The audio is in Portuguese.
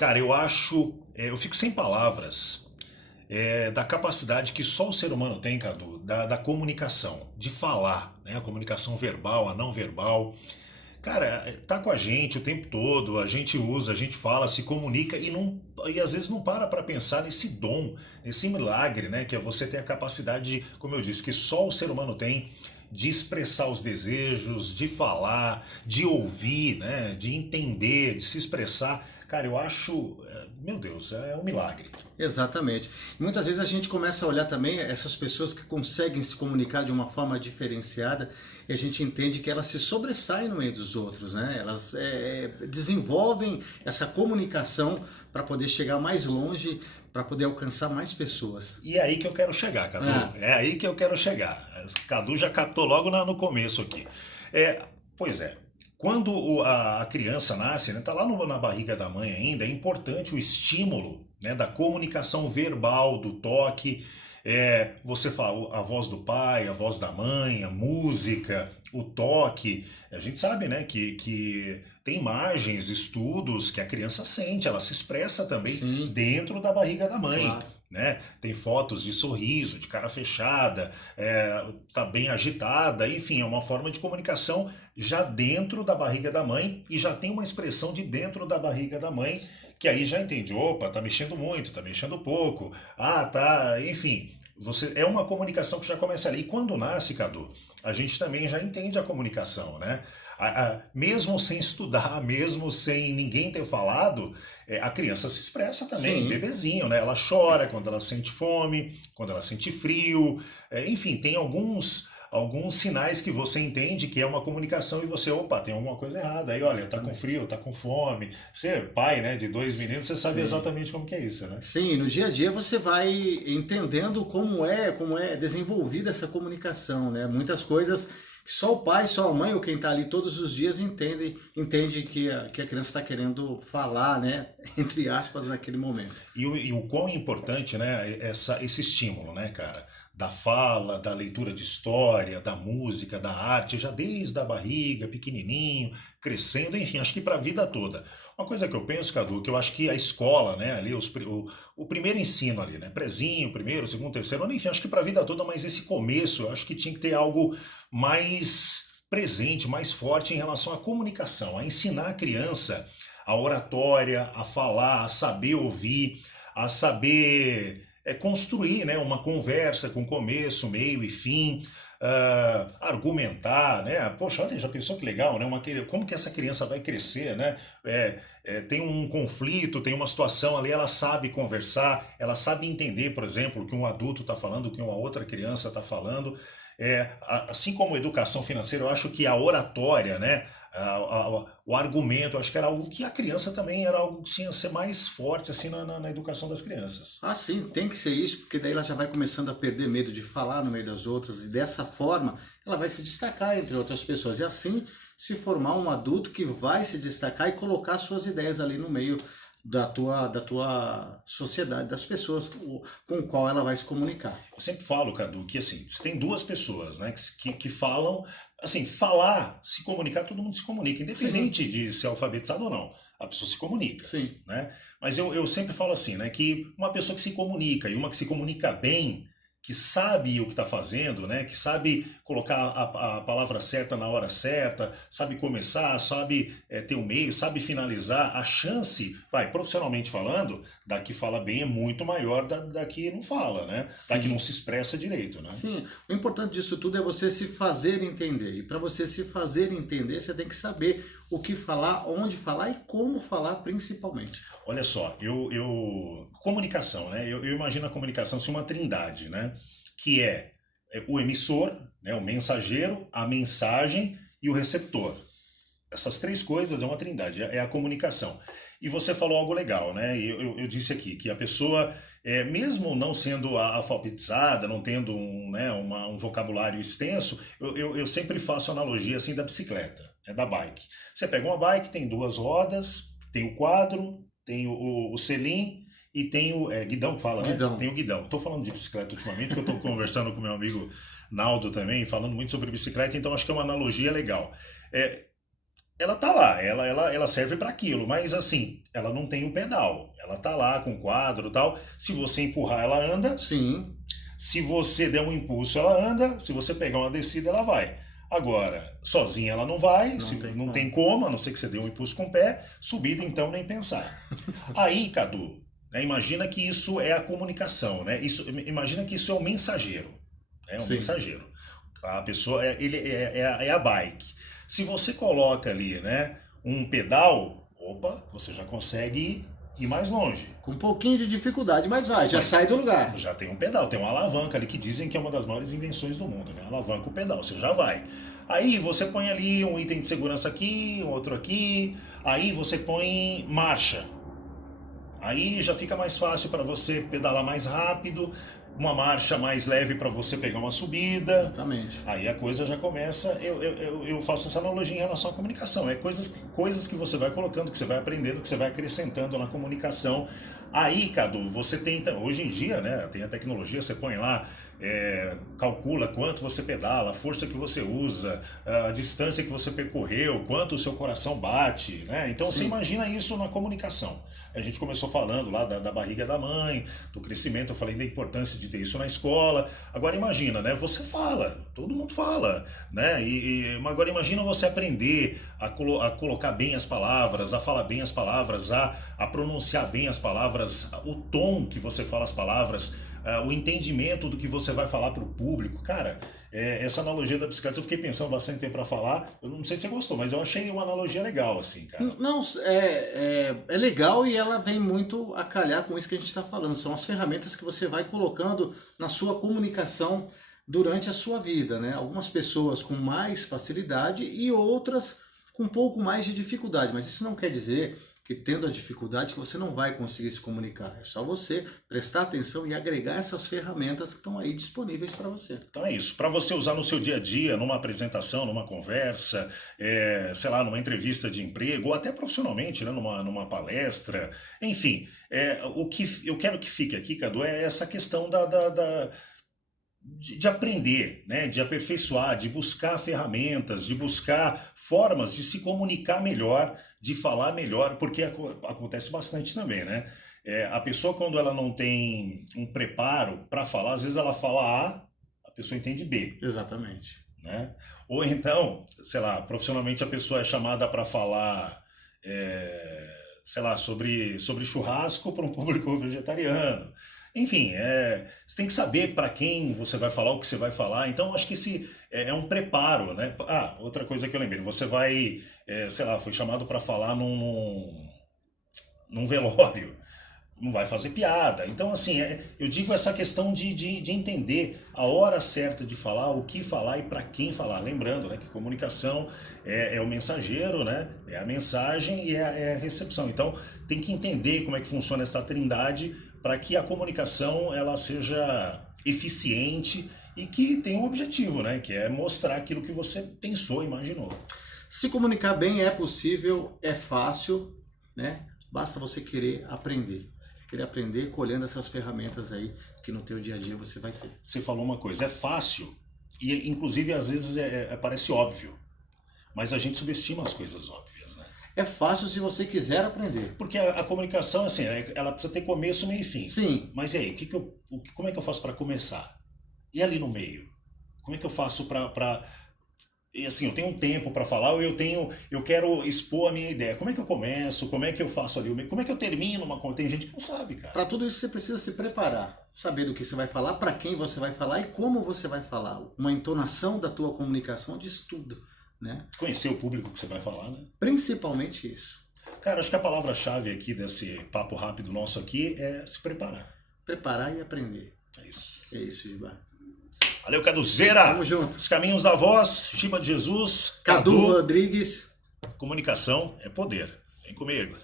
Cara, eu fico sem palavras da capacidade que só o ser humano tem, Cadu, da comunicação, de falar, né? A comunicação verbal, a não verbal. Cara, tá com a gente o tempo todo, a gente usa, a gente fala, se comunica e às vezes não para pensar nesse dom, nesse milagre, né? Que é você ter a capacidade de, como eu disse, que só o ser humano tem de expressar os desejos, de falar, de ouvir, né? De entender, de se expressar. Cara, eu acho, meu Deus, é um milagre. Exatamente. Muitas vezes a gente começa a olhar também essas pessoas que conseguem se comunicar de uma forma diferenciada e a gente entende que elas se sobressaem no meio dos outros, né? Elas desenvolvem essa comunicação para poder chegar mais longe, para poder alcançar mais pessoas. E é aí que eu quero chegar, Cadu. É aí que eu quero chegar. Cadu já captou logo no começo aqui. Pois é. Quando a criança nasce, né, tá lá na barriga da mãe ainda, é importante o estímulo, né, da comunicação verbal, do toque. Você fala a voz do pai, a voz da mãe, a música, o toque. A gente sabe, né, que tem imagens, estudos que a criança sente, ela se expressa também Sim, dentro da barriga da mãe. claro. Né? Tem fotos de sorriso, de cara fechada, tá bem agitada, enfim, é uma forma de comunicação já dentro da barriga da mãe e já tem uma expressão de dentro da barriga da mãe que aí já entende, opa, tá mexendo muito, tá mexendo pouco, tá, enfim, é uma comunicação que já começa ali. E quando nasce, Cadu, a gente também já entende a comunicação, né? Mesmo sem estudar, mesmo sem ninguém ter falado, a criança se expressa também, Sim. bebezinho, né? Ela chora quando ela sente fome, quando ela sente frio, enfim, tem alguns sinais que você entende que é uma comunicação e você, opa, tem alguma coisa errada. Aí, olha, tá com Exatamente. frio, tá com fome. Você é pai, né, de dois meninos, você sabe Sim. exatamente como que é isso, né? Sim, no dia a dia você vai entendendo como é desenvolvida essa comunicação, né? Muitas coisas que só o pai, só a mãe ou quem está ali todos os dias entende que a criança está querendo falar, né? Entre aspas, naquele momento. E o quão importante, né, esse estímulo, né, cara? Da fala, da leitura de história, da música, da arte, já desde a barriga, pequenininho, crescendo, enfim, acho que para a vida toda. Uma coisa que eu penso, Cadu, que eu acho que a escola, né, ali, o primeiro ensino ali, né, prezinho, primeiro, segundo, terceiro ano, enfim, acho que para a vida toda, mas esse começo, eu acho que tinha que ter algo mais presente, mais forte em relação à comunicação, a ensinar a criança a oratória, a falar, a saber ouvir, a saber construir, né, uma conversa com começo, meio e fim, argumentar, né? Poxa, olha, já pensou que legal, né? Como que essa criança vai crescer, né? Tem um conflito, tem uma situação ali, ela sabe conversar, ela sabe entender, por exemplo, o que um adulto está falando, o que uma outra criança está falando. Assim como a educação financeira, eu acho que a oratória, né? O argumento, acho que era algo que a criança também era algo que tinha que ser mais forte assim na educação das crianças. Ah, sim, tem que ser isso, porque daí ela já vai começando a perder medo de falar no meio das outras, e dessa forma ela vai se destacar entre outras pessoas, e assim se formar um adulto que vai se destacar e colocar suas ideias ali no meio da tua sociedade, das pessoas com o qual ela vai se comunicar. Eu sempre falo, Cadu, que assim, você tem duas pessoas, né, que falam, assim, falar, se comunicar, todo mundo se comunica, Sim, independente de ser alfabetizado ou não, a pessoa se comunica, sim, né? Mas eu sempre falo assim, né, que uma pessoa que se comunica e uma que se comunica bem, que sabe o que está fazendo, né, que sabe colocar a palavra certa na hora certa, sabe começar, sabe ter o meio, sabe finalizar, a chance, profissionalmente falando, da que fala bem é muito maior da que não fala, né? Da que não sim. se expressa direito, né? Sim, o importante disso tudo é você se fazer entender. E para você se fazer entender, você tem que saber o que falar, onde falar e como falar, principalmente. Olha só, comunicação, né? Eu imagino a comunicação ser uma trindade, né? Que é o emissor, né? O mensageiro, a mensagem e o receptor. Essas três coisas é uma trindade, é a comunicação. E você falou algo legal, né? Eu disse aqui que a pessoa, mesmo não sendo alfabetizada, não tendo um vocabulário extenso, eu sempre faço analogia assim da bicicleta, da bike. Você pega uma bike, tem duas rodas, tem o quadro, tem o selim e tem o guidão que fala, né? Tem Guidão. o guidão. Estou falando de bicicleta ultimamente, porque eu estou conversando com meu amigo Naldo também, falando muito sobre bicicleta, então acho que é uma analogia legal. É, ela tá lá, ela serve para aquilo, mas assim, ela não tem o pedal. Ela tá lá com o quadro e tal. Se você empurrar, ela anda. Sim, Se você der um impulso, ela anda. Se você pegar uma descida, ela vai. Agora, sozinha ela não vai, não tem não como. tem como, a não ser que você dê um impulso com o pé. Subida, então, nem pensar. Aí, Cadu, né, imagina que isso é a comunicação, né? Imagina que isso é o mensageiro. É um Sim. mensageiro. A pessoa, é a bike. Se você coloca ali, né, um pedal, opa, você já consegue ir mais longe. Com um pouquinho de dificuldade, mas vai, já Mas sai do lugar. Já tem um pedal, tem uma alavanca ali que dizem que é uma das maiores invenções do mundo, né? Alavanca o pedal, você já vai. Aí você põe ali um item de segurança aqui, outro aqui, aí você põe marcha. Aí já fica mais fácil para você pedalar mais rápido, uma marcha mais leve para você pegar uma subida. Exatamente. Aí a coisa já começa. Eu faço essa analogia em relação à comunicação. É coisas que você vai colocando, que você vai aprendendo, que você vai acrescentando na comunicação. Aí, Cadu, você tem. Hoje em dia, né? Tem a tecnologia, você põe lá. Calcula quanto você pedala, a força que você usa, a distância que você percorreu, quanto o seu coração bate, né? Então você Sim. imagina isso na comunicação. A gente começou falando lá da barriga da mãe, do crescimento, eu falei da importância de ter isso na escola. Agora imagina, né? Você fala, todo mundo fala, né? Agora imagina você aprender a colocar bem as palavras, a falar bem as palavras, a pronunciar bem as palavras, o tom que você fala as palavras, o entendimento do que você vai falar para o público. Cara, essa analogia da bicicleta eu fiquei pensando bastante tempo para falar. Eu não sei se você gostou, mas eu achei uma analogia legal, assim, cara. Não, é legal e ela vem muito a calhar com isso que a gente está falando. São as ferramentas que você vai colocando na sua comunicação durante a sua vida, né? Algumas pessoas com mais facilidade e outras com um pouco mais de dificuldade. Mas isso não quer dizer que tendo a dificuldade que você não vai conseguir se comunicar. É só você prestar atenção e agregar essas ferramentas que estão aí disponíveis para você. Então é isso, para você usar no seu dia a dia, numa apresentação, numa conversa, sei lá, numa entrevista de emprego, ou até profissionalmente, né, numa palestra, enfim, o que eu quero que fique aqui, Cadu, é essa questão de aprender, né, de aperfeiçoar, de buscar ferramentas, de buscar formas de se comunicar melhor, de falar melhor, porque acontece bastante também, né? A pessoa, quando ela não tem um preparo para falar, às vezes ela fala a pessoa entende B, Exatamente. né? Ou então, sei lá, profissionalmente a pessoa é chamada para falar, sei lá, sobre churrasco para um público vegetariano. Enfim, você tem que saber para quem você vai falar, o que você vai falar. Então, acho que esse é um preparo, né? Outra coisa que eu lembrei, você vai, sei lá, foi chamado para falar num velório, não vai fazer piada. Então, assim, eu digo essa questão de entender a hora certa de falar, o que falar e para quem falar. Lembrando, né, que comunicação é o mensageiro, né? É a mensagem e é a recepção. Então, tem que entender como é que funciona essa trindade para que a comunicação ela seja eficiente e que tenha um objetivo, né? Que é mostrar aquilo que você pensou, imaginou. Se comunicar bem é possível, é fácil, né? Basta você querer aprender. Querer aprender colhendo essas ferramentas aí que no teu dia a dia você vai ter. Você falou uma coisa, é fácil e inclusive às vezes parece óbvio, mas a gente subestima as coisas óbvias, né? É fácil se você quiser aprender. Porque a comunicação, assim, ela precisa ter começo, meio e fim. Sim. Mas e aí, como é que eu faço para começar? E ali no meio? Como é que eu faço para e assim, eu tenho um tempo para falar, ou eu quero expor a minha ideia. Como é que eu começo? Como é que eu faço ali o meio? Como é que eu termino uma coisa? Tem gente que não sabe, cara. Para tudo isso você precisa se preparar, saber do que você vai falar, para quem você vai falar e como você vai falar. Uma entonação da tua comunicação diz tudo, né? Conhecer o público que você vai falar, né? Principalmente isso. Cara, acho que a palavra-chave aqui desse papo rápido nosso aqui é se preparar. Preparar e aprender. É isso. É isso, Giba. Valeu, Caduzeira! Tamo junto. Os caminhos da voz, Giba de Jesus, Cadu Rodrigues. Comunicação é poder. Vem comigo.